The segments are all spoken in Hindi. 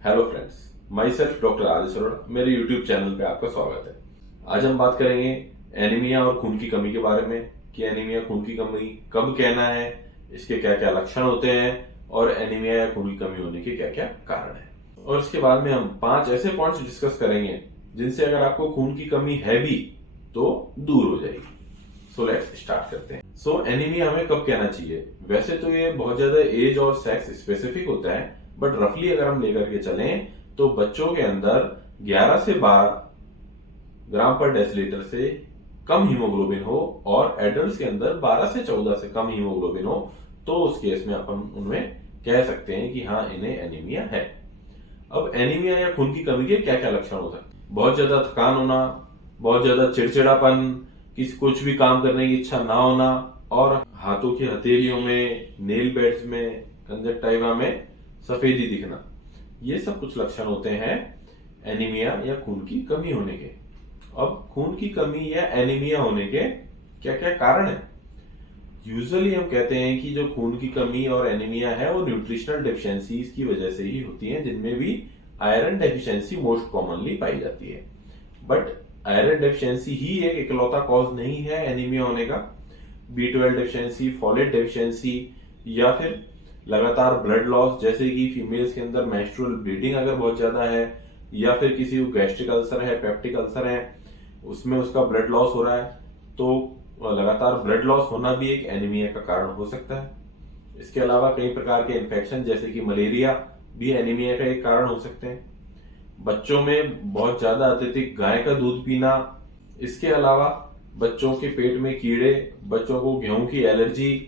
Hello friends, my self doctor Aditya Arora. मेरे यूट्यूब चैनल पे आपका स्वागत है। आज हम बात करेंगे एनीमिया और खून की कमी के बारे में कि एनीमिया खून की कमी कब कहना है, इसके क्या क्या लक्षण होते हैं और एनीमिया या खून की कमी होने के क्या क्या कारण है। और इसके बाद में हम 5 ऐसे पॉइंट्स डिस्कस करेंगे जिनसे अगर आपको खून की कमी है भी तो दूर हो जाएगी। सो लेट्स स्टार्ट करते हैं। सो एनीमिया हमें कब कहना चाहिए? वैसे तो ये बहुत ज्यादा एज और सेक्स स्पेसिफिक होता है, बट रफली अगर हम लेकर के चलें तो बच्चों के अंदर 11 से 12 ग्राम पर डेसिलीटर से कम हीमोग्लोबिन हो और एडल्ट के अंदर 12 से 14 से कम हीमोग्लोबिन हो तो उस केस में अपन उनमें कह सकते हैं कि हाँ, इन्हें एनीमिया है। अब एनीमिया या खून की कमी के क्या क्या लक्षण हो सकते हैं? बहुत ज्यादा थकान होना, बहुत ज्यादा चिड़चिड़ापन, किसी कुछ भी काम करने की इच्छा ना होना और हाथों की हथेलियों में, नेल बेड्स में, कंजक्टिवा में सफेदी दिखना, ये सब कुछ लक्षण होते हैं एनीमिया या खून की कमी होने के। अब खून की कमी या एनीमिया होने के क्या क्या कारण है? यूजुअली हम कहते हैं कि जो खून की कमी और एनीमिया है वो न्यूट्रिशनल डेफिशिएंसीज की वजह से ही होती है, जिनमें भी आयरन डेफिशिएंसी मोस्ट कॉमनली पाई जाती है। बट आयरन डेफिशिएंसी ही एक इकलौता कॉज नहीं है एनीमिया होने का। B12 डेफिशिएंसी, फॉलेट डेफिशिएंसी या फिर लगातार ब्लड लॉस, जैसे कि फीमेल्स के अंदर मेंस्ट्रुअल ब्लीडिंग अगर बहुत ज्यादा है या फिर किसी को गैस्ट्रिक अल्सर है, पेप्टिक अल्सर है, उसमें उसका ब्लड लॉस हो रहा है, तो लगातार ब्लड लॉस होना भी एक एनीमिया का कारण हो सकता है। इसके अलावा कई प्रकार के इन्फेक्शन जैसे कि मलेरिया भी एनीमिया का एक कारण हो सकते हैं। बच्चों में बहुत ज्यादा अत्यधिक गाय का दूध पीना, इसके अलावा बच्चों के पेट में कीड़े, बच्चों को गेहूं की एलर्जी,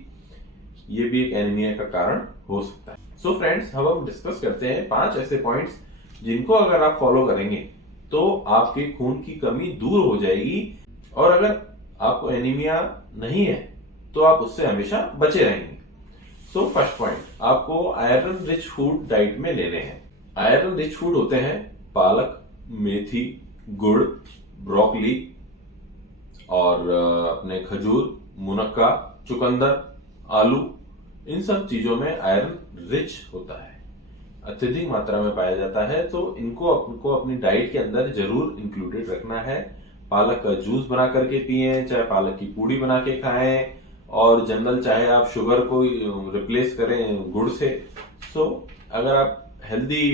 ये भी एक एनीमिया का कारण हो सकता है। सो फ्रेंड्स, अब हम डिस्कस करते हैं 5 ऐसे पॉइंट्स जिनको अगर आप फॉलो करेंगे तो आपके खून की कमी दूर हो जाएगी और अगर आपको एनीमिया नहीं है तो आप उससे हमेशा बचे रहेंगे। सो फर्स्ट पॉइंट, आपको आयरन रिच फूड डाइट में लेने हैं। आयरन रिच फूड होते हैं पालक, मेथी, गुड़, ब्रोकली और अपने खजूर, मुनक्का, चुकंदर, आलू, इन सब चीजों में आयरन रिच होता है, अत्यधिक मात्रा में पाया जाता है, तो इनको आपको अपनी डाइट के अंदर जरूर इंक्लूडेड रखना है। पालक का जूस बना करके पिए, चाहे पालक की पूड़ी बना के खाएं, और जनरल चाहे आप शुगर को रिप्लेस करें गुड़ से। सो अगर आप हेल्दी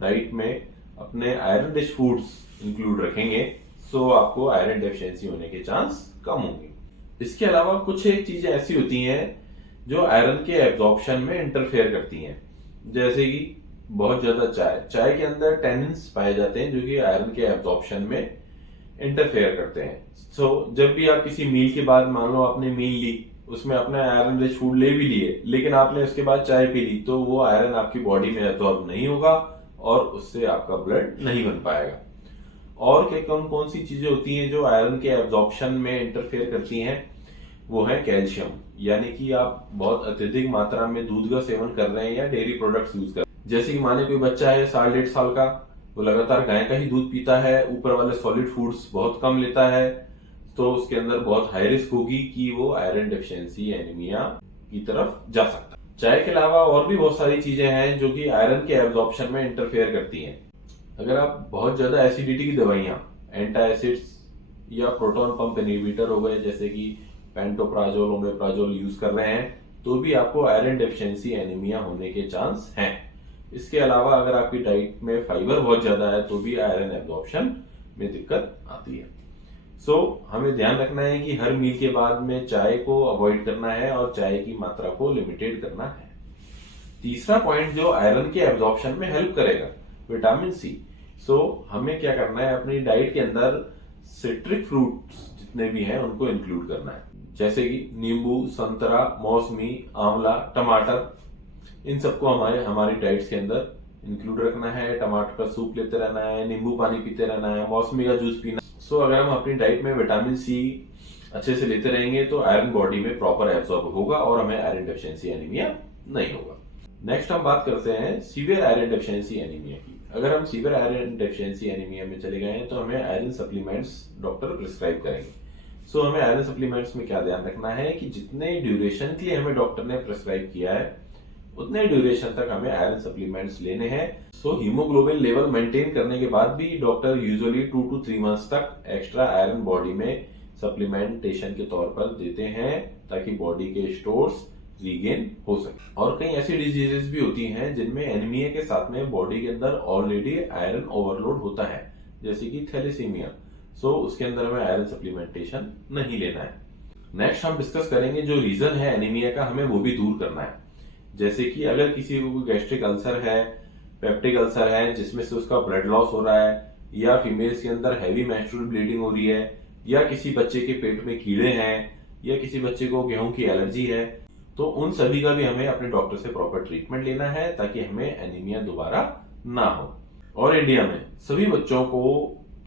डाइट में अपने आयरन रिच फूड्स इंक्लूड रखेंगे सो आपको आयरन डेफिशिएंसी होने के चांस कम होंगे। इसके अलावा कुछ एक चीजें ऐसी होती हैं जो आयरन के एब्जॉर्प्शन में इंटरफेयर करती हैं, जैसे कि बहुत ज्यादा चाय के अंदर टैनिन्स पाए जाते हैं जो कि आयरन के एब्जॉर्प्शन में इंटरफेयर करते हैं। सो जब भी आप किसी मील के बाद, मान लो आपने मील ली, उसमें अपने आयरन रिच फूड ले भी लिए, लेकिन आपने उसके बाद चाय पी ली, तो वो आयरन आपकी बॉडी में एब्जॉर्ब नहीं होगा और उससे आपका ब्लड नहीं बन पाएगा। और क्या कौन कौन सी चीजें होती हैं जो आयरन के एब्जॉर्प्शन में इंटरफेयर करती हैं? वो है कैल्शियम, यानी कि आप बहुत अत्यधिक मात्रा में दूध का सेवन कर रहे हैं या डेयरी प्रोडक्ट्स यूज कर रहे हैं। जैसे कि माने कोई बच्चा है 1.5 साल का, वो लगातार गाय का ही दूध पीता है, ऊपर वाले सॉलिड फूड्स बहुत कम लेता है, तो उसके अंदर बहुत हाई रिस्क होगी कि वो आयरन डेफिशिएंसी एनीमिया की तरफ जा सकता है। चाय के अलावा और भी बहुत सारी चीजें हैं जो कि आयरन के एब्जॉर्प्शन में इंटरफेयर करती हैं। अगर आप बहुत ज्यादा एसिडिटी की दवाइयां, एंटासिड्स या प्रोटॉन पंप इनहिबिटर हो गए जैसे कि पेंटोप्राजोल, ओमेप्राजोल यूज कर रहे हैं, तो भी आपको आयरन डेफिशिएंसी एनीमिया होने के चांस हैं। इसके अलावा अगर आपकी डाइट में फाइबर बहुत ज्यादा है तो भी आयरन एब्जॉर्प्शन में दिक्कत आती है। सो हमें ध्यान रखना है कि हर मील के बाद में चाय को अवॉइड करना है और चाय की मात्रा को लिमिटेड करना है। तीसरा पॉइंट जो आयरन के एब्जॉर्प्शन में हेल्प करेगा, विटामिन सी। सो हमें क्या करना है, अपनी डाइट के अंदर सिट्रिक फ्रूट्स जितने भी हैं उनको इंक्लूड करना है, जैसे कि नींबू, संतरा, मौसमी, आंवला, टमाटर, इन सबको हमारी डाइट्स के अंदर इंक्लूड रखना है। टमाटर का सूप लेते रहना है, नींबू पानी पीते रहना है, मौसमी का जूस पीना। सो अगर हम अपनी डाइट में विटामिन सी अच्छे से लेते रहेंगे तो आयरन बॉडी में प्रॉपर एब्जॉर्ब होगा और हमें आयरन डेफिशिएंसी एनीमिया नहीं होगा। नेक्स्ट हम बात करते हैं सीवियर आयरन डेफिशिएंसी एनीमिया की। अगर हम सीवियर आयरन डेफिशिएंसी एनीमिया में चले गए हैं तो हमें आयरन सप्लीमेंट्स डॉक्टर प्रिस्क्राइब करेंगे। सो हमें आयरन सप्लीमेंट्स में क्या ध्यान रखना है कि जितने ड्यूरेशन के लिए हमें डॉक्टर ने प्रिस्क्राइब किया है उतने ड्यूरेशन तक हमें आयरन सप्लीमेंट्स लेने हैं। सो हीमोग्लोबिन लेवल मेंटेन करने के बाद भी डॉक्टर यूजुअली 2 to 3 मंथ्स तक एक्स्ट्रा आयरन बॉडी में सप्लीमेंटेशन के तौर पर देते हैं ताकि बॉडी के स्टोर्स रीगेन हो सके। और कई ऐसी डिजीजेस भी होती हैं जिनमें एनीमिया के साथ में बॉडी के अंदर ऑलरेडी आयरन ओवरलोड होता है, जैसे कि थैलेसीमिया। सो उसके अंदर हमें आयरन सप्लीमेंटेशन नहीं लेना है। नेक्स्ट हम डिस्कस करेंगे जो रीजन है एनीमिया का, हमें वो भी दूर करना है। जैसे कि अगर किसी को गैस्ट्रिक अल्सर है, पेप्टिक अल्सर है जिसमें से उसका ब्लड लॉस हो रहा है, या फीमेल्स के अंदर हैवी मेंस्ट्रुअल ब्लीडिंग हो रही है, या किसी बच्चे के पेट में कीड़े हैं, या किसी बच्चे को गेहूं की एलर्जी है, तो उन सभी का भी हमें अपने डॉक्टर से प्रॉपर ट्रीटमेंट लेना है ताकि हमें एनीमिया दोबारा ना हो। और इंडिया में सभी बच्चों को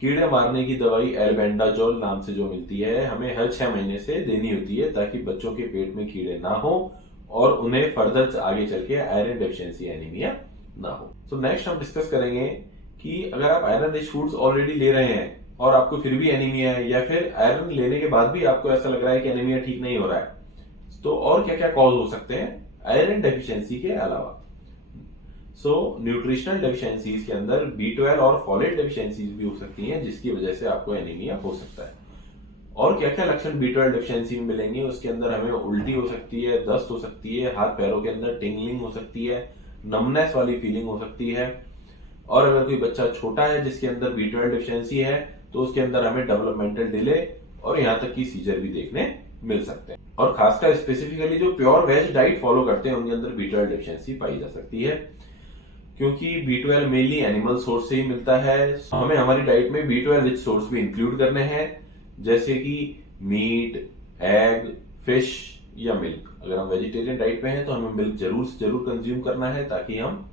कीड़े मारने की दवाई एल्बेंडाजोल नाम से जो मिलती है, हमें हर 6 महीने से देनी होती है ताकि बच्चों के पेट में कीड़े ना हो और उन्हें फर्दर आगे चल के आयरन डेफिशिएंसी एनीमिया ना हो। तो नेक्स्ट हम डिस्कस करेंगे कि अगर आप आयरन रिच फूड्स ऑलरेडी ले रहे हैं और आपको फिर भी एनीमिया है, या फिर आयरन लेने के बाद भी आपको ऐसा लग रहा है कि एनीमिया ठीक नहीं हो रहा है, तो और क्या क्या कॉज हो सकते हैं आयरन डेफिशिएंसी के अलावा। सो न्यूट्रिशनल डेफिशिएंसीज के अंदर B12 और फॉलेट डेफिशिएंसीज भी हो सकती हैं जिसकी वजह से आपको एनीमिया हो सकता है। और क्या क्या लक्षण B12 डेफिशिएंसी में मिलेंगे, उसके अंदर हमें उल्टी हो सकती है, दस्त हो सकती है, हाथ पैरों के अंदर टिंगलिंग हो सकती है, नमनेस वाली फीलिंग हो सकती है। और अगर कोई बच्चा छोटा है जिसके अंदर B12 डेफिशिएंसी है तो उसके अंदर हमें डेवलपमेंटल डिले और यहाँ तक कि सीजर भी देखने मिल सकते हैं। और खासकर स्पेसिफिकली जो प्योर वेज डाइट फॉलो करते हैं उनके अंदर B12 डेफिशिएंसी पाई जा सकती है, क्योंकि B12 मेनली एनिमल सोर्स से ही मिलता है। हमें हमारी डाइट में B12 रिच सोर्स भी इंक्लूड करने हैं, जैसे कि मीट, एग, फिश या मिल्क। अगर हम वेजिटेरियन डाइट पे हैं तो हमें मिल्क जरूर से जरूर कंज्यूम करना है ताकि हम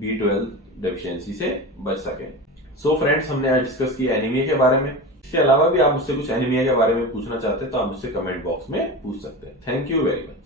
B12 डेफिशिएंसी से बच सकें। सो फ्रेंड्स, हमने आज डिस्कस किया एनीमिया के बारे में। इसके अलावा भी आप मुझसे कुछ एनीमिया के बारे में पूछना चाहते हैं तो आप मुझसे कमेंट बॉक्स में पूछ सकते हैं। Thank you very much.